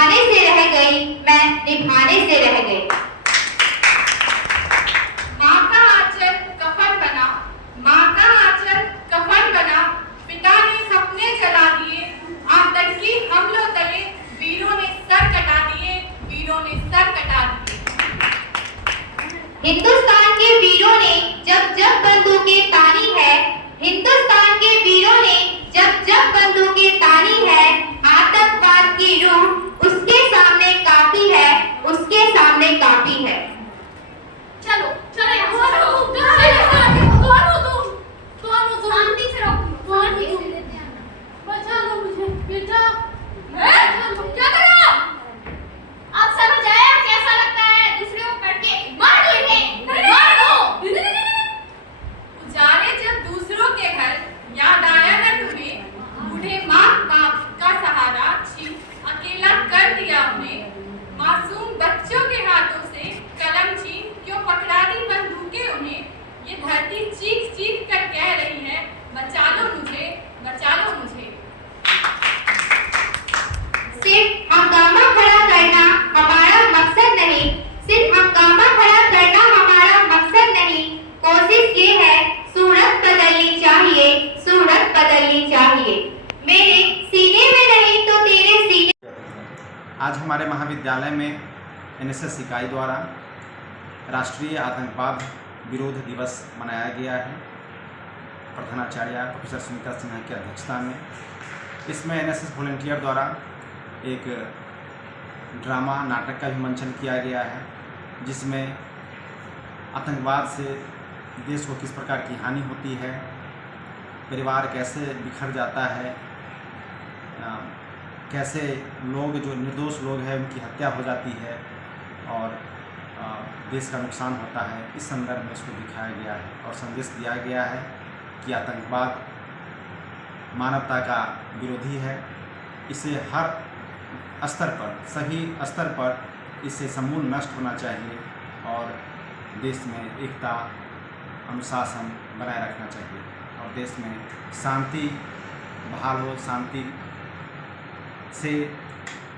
निभाने से रह गई, मैं निभाने से रह गई। माँ का आंचल कफन बना, माँ का आंचल कफन बना, पिता ने सपने जला दिए, आतंकी हमलों तले वीरों ने सर कटा दिए, वीरों ने सर कटा दिए। हिंदुस्तान के वीरों ने जब जब बंदूकें तानी है, हिंदुस्तान के वीरों ने जब जब बंदूकें तानी है, आतंकवाद की रूह उसके सामने काफी है, उसके सामने काफी है। चलो चलो यहाँ से रहो। कौन हो तुम? शांति से रहो। कौन हो तुम? बचा लो मुझे बेटा। क्या कर रहे हो? अब समझ आया कैसा लगता है दूसरे को पढ़ के? मार दो इन्हें, मार दो। उजाले जब दूसरों के घर, याद आया न तुम्हें? बूढ़े माँ बाप का सहारा छीन अकेला कर दिया उन्हें। मासूम बच्चों के हाथों से कलम छीन क्यों पकड़ा दी बंदूकें उन्हें। ये धरती चीख चीख कर कह रही है, बचा लो मुझे, बचा लो मुझे। सिर्फ हंगामा खड़ा करना हमारा मकसद नहीं, सिर्फ हंगामा खड़ा करना हमारा मकसद नहीं, कोशिश ये है सूरत बदलनी चाहिए, सूरत बदलनी चाहिए। मेरे सीने में नहीं तो तेरे सीने। आज हमारे महाविद्यालय में एनएसएस इकाई द्वारा राष्ट्रीय आतंकवाद विरोध दिवस मनाया गया है। प्रधानाचार्य प्रोफेसर सुनीता सिन्हा की अध्यक्षता में इसमें एनएसएस वॉलंटियर द्वारा एक ड्रामा नाटक का भी मंचन किया गया है, जिसमें आतंकवाद से देश को किस प्रकार की हानि होती है, परिवार कैसे बिखर जाता है, कैसे लोग जो निर्दोष लोग हैं उनकी हत्या हो जाती है और देश का नुकसान होता है। इस संदर्भ में इसको दिखाया गया है और संदेश दिया गया है कि आतंकवाद मानवता का विरोधी है। इसे हर स्तर पर, सभी स्तर पर इसे समूल नष्ट होना चाहिए और देश में एकता अनुशासन बनाए रखना चाहिए और देश में शांति बहाल हो, शांति से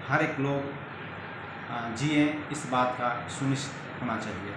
हर एक लोग जिए, इस बात का सुनिश्चित होना चाहिए।